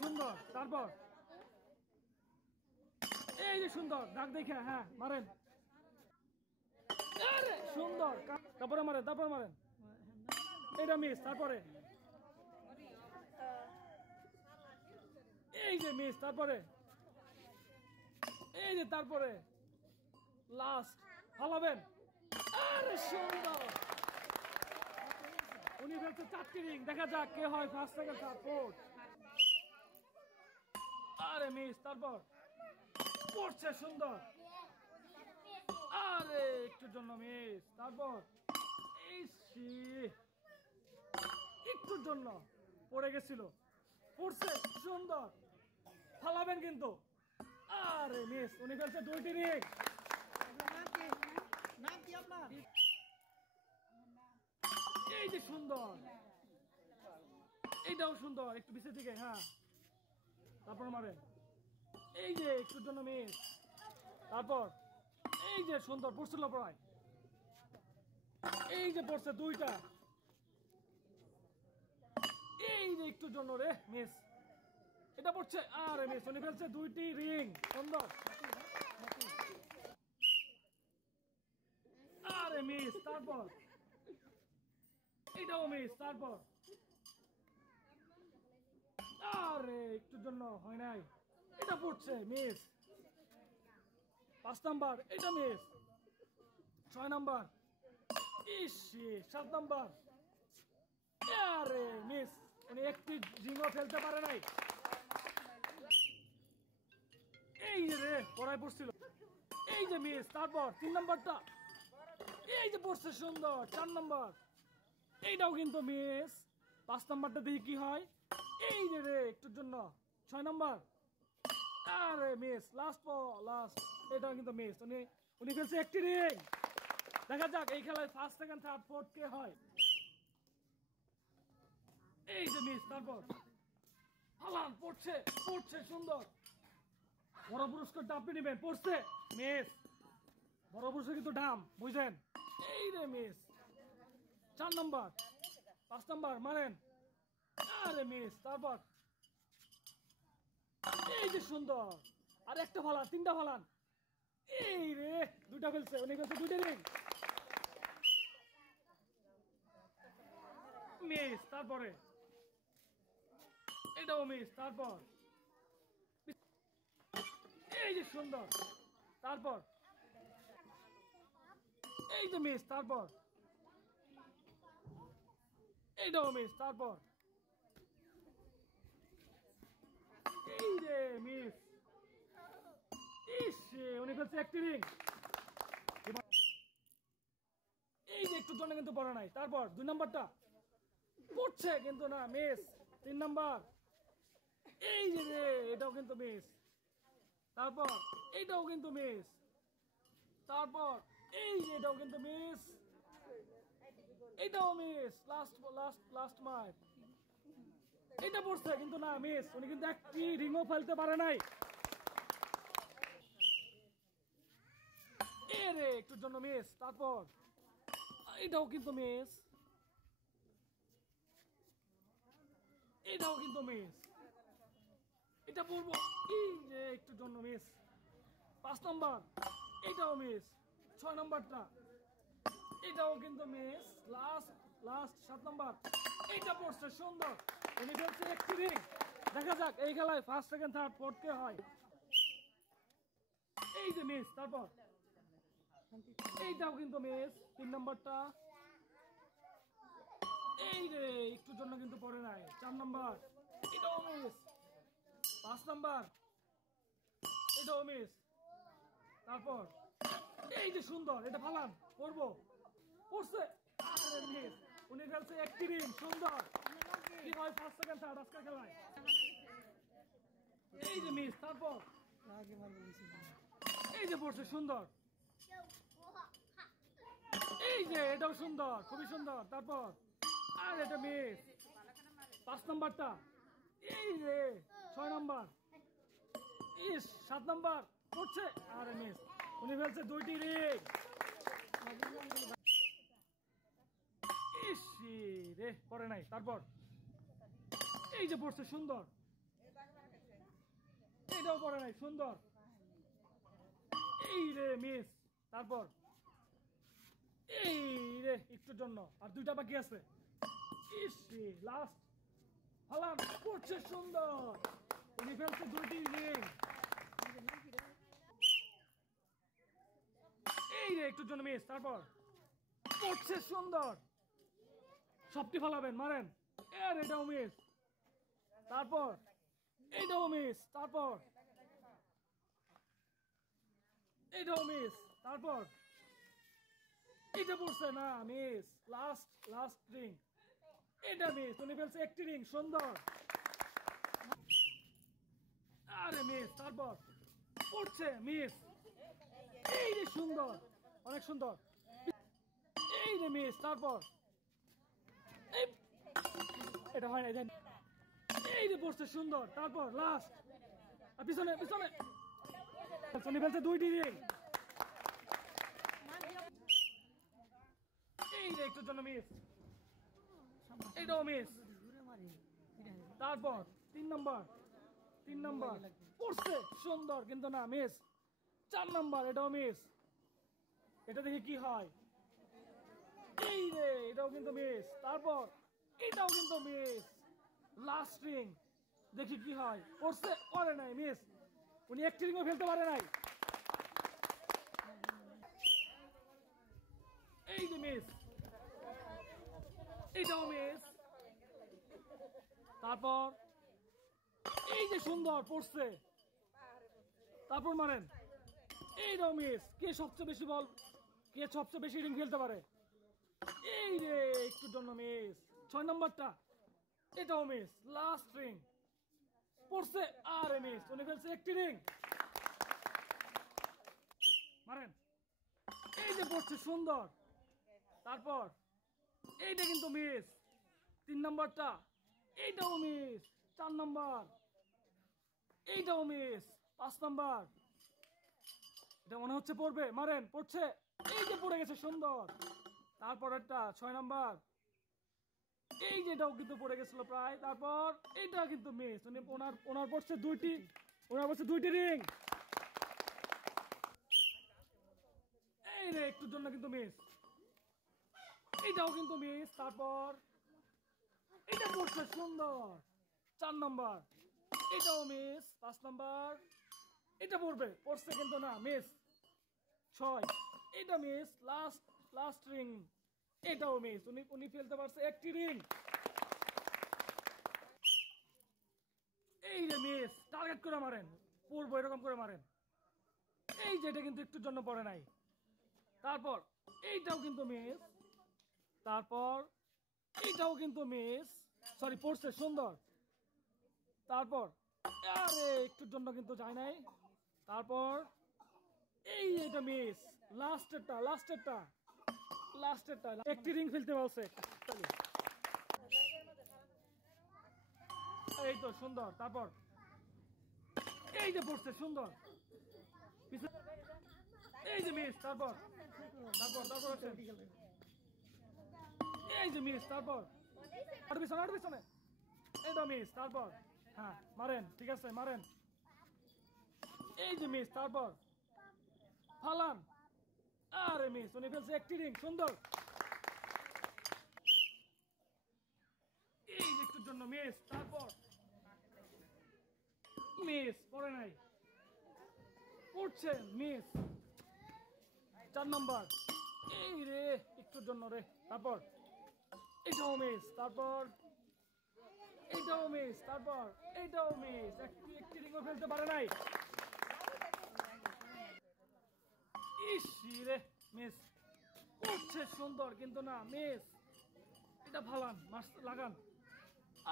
সুন্দর। তারপর এই যে সুন্দর দাগ দেখে, হ্যাঁ মারেন। আরে সুন্দর, তারপরে মারেন, তারপরে মারেন। এটা মিস। তারপরে এই যে মিস। তারপরে এই যে, তারপরে লাস্ট ফালাবেন। আরে সুন্দর, উনি ফেলছে 4টি রিং। দেখা যাক কে হয় ফার্স্ট, সেকেন্ড, থার্ড, ফোর্থ। আরে মিস। তারপর পড়ছে সুন্দর। আরে একটুর জন্য মিস। তারপর একটুর জন্য পড়ে গেছিল, পড়ছে সুন্দর, ফালাবেন কিন্তু। আরে মিস, উনি ফেলছে 2টি রিং। নাম কি আপনার? এই যে সুন্দর, এইটাও সুন্দর, একটু পিছিয়ে থেকে, হ্যাঁ। তারপর মারেন। এই যে একটুর জন্য মিস। তারপর এই যে সুন্দর পড়ছিল প্রায়, এই যে পড়ছে 2টা। এই যে একটুর জন্য রে মিস, এটা পড়ছে। আরে মিস, উনি ফেলছে 2টি রিং। সুন্দর। আরে মিস। তারপর এটাও মিস। তারপর আরে একটুর জন্য হয় নাই, এটা পড়ছে মিস। 5 নাম্বার, এটা মিস। 6 number, 7 number. আরে মিস, উনি একটি রিংও ফেলতে পারে নাই। এই যে রে পড়ায় পড়ছিল, এই যে মিস। তারপর 3 নাম্বারটা, এই যে পড়ছে সুন্দর। 4 নাম্বার, এইটাও কিন্তু মিস। 5 নাম্বারটা দেখি কি হয়। এই যে রে একটুর জন্য 6 নাম্বার। আরে মিস, লাস্ট এটাও কিন্তু মিস। উনি ফেলছে 1টি রিং। দেখা যাক এই খেলায় ফার্স্ট, সেকেন্ড, থার্ড, ফোর্থ কে হয়। এই যে মিস। তারপর ফালান, পড়ছে সুন্দর। বড় পুরস্কার আপনি নেবেন, পড়ছে মিস। বড় পুরস্কার কিন্তু দাম, বুঝলেন। এই রে মিস। 4 নাম্বার, 5 নাম্বার মারেন। আরে মিস। তারপর এই যে সুন্দর, আর একটা ফালান, 3টা ফালান। এই রে 2টা ফেলছে, উনি ফেলছে 2টি রিং। মিস। তারপরে এটাও মিস। তারপর এই যে সুন্দর। তারপর এই যে মিস। তারপর এইটাও মিস। তারপর এই যে মিস। উনি ফেলছে 1টি রিং। এই যে একটু জন্য কিন্তু পড়া নাই। তারপর 2 নাম্বারটা পড়ছে কিন্তু না, মিস। 3 নাম্বার, এই যে রে এটাও কিন্তু মিস। তারপর এইটাও কিন্তু মিস। তারপর এই যে এটাও কিন্তু মিস, এটাও মিস। লাস্ট মার্ক, এটা পড়ছে কিন্তু না, মিস। উনি কিন্তু 1টি রিংও ফেলতে পারে নাই। রে একটুর জন্য মিস। তারপর এটাও কিন্তু মিস, এটাও কিন্তু মিস। এটা পড়বো, এই যে একটুর জন্য মিস। 5 নাম্বার, এটাও মিস। 6 নাম্বারটা, এটাও কিন্তু মিস। লাস্ট 7 নাম্বার, এইটা পড়ছে সুন্দর। উনি ফেলছে 1টি রিং। দেখা যাক এই খেলায় ফার্স্ট, সেকেন্ড, থার্ড, ফোর্থ কে হয়। এই যে মিস। তারপর এইটাও কিন্তু মিস। 3 নাম্বারটা, এই রে একটুর জন্য কিন্তু পড়ে নাই। 4 নাম্বার, এটাও মিস। 5 নাম্বার, এটাও মিস। তারপর এই যে সুন্দর, এটা ফালান, পড়বো, পড়ছে। আরে মিস, উনি ফেলছে 1টি রিং। সুন্দর। কি হয় ফার্স্ট, সেকেন্ড, থার্ড আজকের খেলায়। এই যে মিস। তারপর এই যে পড়ছে সুন্দর। এই যে এটাও সুন্দর, খুবই সুন্দর। তারপর আর এটা মিস। 5 নাম্বারটা, এই যে 6 নাম্বার, 7 নাম্বার পড়ছে। আরে মিস, উনি ফেলছে 2টি রিং। রে পড়ে নাই। তারপর এই যে পড়ছে সুন্দর। এইটাও পড়ে নাই, সুন্দর। এই রে মিস। তারপর এই রে একটুর জন্য আর দুইটা বাকি আছে। ইসি লাস্ট ফালান পড়ছে, সুন্দর। উনি ফেলছে দুইটি রিং। এই রে একটুর জন্য মিস। তারপর পড়ছে, সুন্দর। সবটি ফালাবেন, মারেন। এর এটাও মিস। তারপর এইটাও মিস। তারপর এইটাও মিস। তারপর এটা পড়ছে না, মিস। Last ring. এটা মিস। উনি ফেলছে একটি রিং, সুন্দর। আরে মিস। তারপর পড়ছে, মিস। এই রে সুন্দর, অনেক সুন্দর। এই রে মিস। তারপর এটা হয় না, এই রে পড়ছে, সুন্দর। তারপর লাস্ট পিছনে পিছনে উনি ফেলছে দুইটি রিং। এই রে একটুর জন্য মিস। এটাও মিস। তারপর 3 নম্বর পড়ছে, সুন্দর, কিন্তু না, মিস। 4 নম্বর, এটাও মিস। এটা দেখি কি হয়। এই রে এটাও কিন্তু মিস। তারপর এটাও কিন্তু মিস। লাস্ট রিং, দেখি কি হয়। পড়ছে, করে নাই, মিস। উনি একটি রিংও ফেলতে পারে নাই। এই যে মিস। এটাও মিস। তারপর এই যে সুন্দর পড়ছে। তারপর মারেন। এইটাও মিস। কে সবচেয়ে বেশি রিং খেলতে পারে? এই রে একটুর জন্য মিস। 6 নম্বরটা, এটাও মিস। লাস্ট রিং পড়ছে, আরে মিস। উনি ফেলছে একটি রিং। মারেন। এই যে পড়ছে, সুন্দর। তারপর এইটা কিন্তু মিস। 3 নম্বরটা, এইটাও মিস। 4 নম্বর, এইটাও মিস। 5 নম্বর, এটা মনে হচ্ছে পড়বে, মারেন। পড়ছে, এই যে পড়ে গেছে, সুন্দর। তারপর একটা 6 নম্বর, এই যেটাও কিন্তু পড়ে গেছিল প্রায়। তারপর এইটা কিন্তু মিস। উনি ওনার পড়ছে দুইটি রিং। এই রে একটুর জন্য কিন্তু মিস। এইটাও কিন্তু মিস। তারপর এটা পড়ছে, সুন্দর। 4 নম্বর, এটাও মিস। 5 নম্বর, এটা পড়ছে কিন্তু না, মিস। 6, এটা মিস। লাস্ট রিং, এটাও মিস। উনি ফেলতে পারছে একটি রিং। এই যে মিস। টার্গেট করে মারেন, পড়বো এরকম করে মারেন। এই যে এটা কিন্তু একটুর জন্য পড়ে নাই। তারপর এইটাও কিন্তু মিস। তারপর এইটাও কিন্তু মিস। সরি, পড়ছে, সুন্দর। তারপর আরে একটুর জন্য কিন্তু যায় নাই। তারপর এই এটা মিস। লাস্টেরটা একটি রিং ফেলতে পারছে। এই তো সুন্দর। তারপর এই যে পড়ছে, সুন্দর। এই যে মিস। তারপর এই যে মিস। তারপর পিছনে এইটা মিস। তারপর হ্যাঁ, মারেন। ঠিক আছে, মারেন। এই যে মিস। তারপর ফালান। আরে মিস। উনি ফেলছে একটি রিং, সুন্দর। এই যে একটুর জন্য মিস। তারপর মিস, পড়ে নাই। পড়ছে, মিস। 4 নম্বর, এই রে একটুর জন্য রে। তারপর এটাও মিস। তারপর এইটাও মিস। তারপর এইটাও মিস। একটি রিংও ফেলতে পারে নাই। ইসি রে মিস। পড়ছে, সুন্দর, কিন্তু না, মিস। এটা ফালান, লাগান।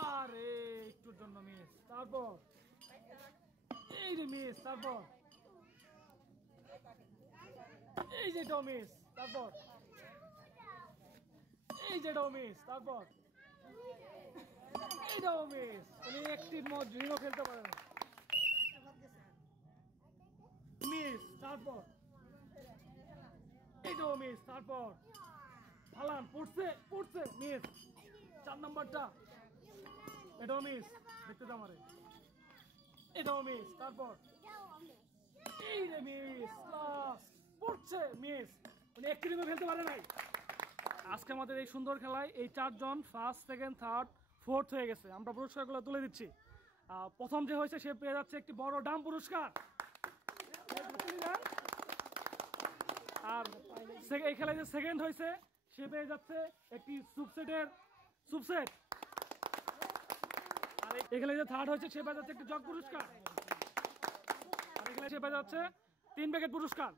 আরে একটুর জন্য মিস। তারপর এই যে মিস। তারপর এই যেটাও মিস। তারপর এই যেটাও মিস। তারপর এইটাও মিস। উনি একটি রিংও খেলতে পারেন, মিস। তারপর এইটাও মিস। তারপর ফালান। পড়ছে, মিস। 4 নম্বরটা, এটাও মিস। দেখতে দাও মারে। এটাও মিস। তারপর এই রে মিস, লাস্ট পড়ছে মিস, মানে একটি টিমে ফেলতে পারে নাই। আজকে আমাদের এই সুন্দর খেলায় এই চারজন ফার্স্ট, সেকেন্ড, থার্ড, ফোর্থ হয়ে গেছে। আমরা পুরস্কারগুলো তুলে দিচ্ছি। প্রথম যে হয়েছে সে পেয়ে যাচ্ছে একটি বড় ডাম পুরস্কার। আর এই খেলায় যে সেকেন্ড হয়েছে সে পেয়ে যাচ্ছে একটি সুপসেট। আর এই খেলায় যে থার্ড হয়েছে সে পেয়ে যাচ্ছে একটি জগ পুরস্কার। আর এই খেলায় সে পেয়ে যাচ্ছে 3 প্যাকেট পুরস্কার।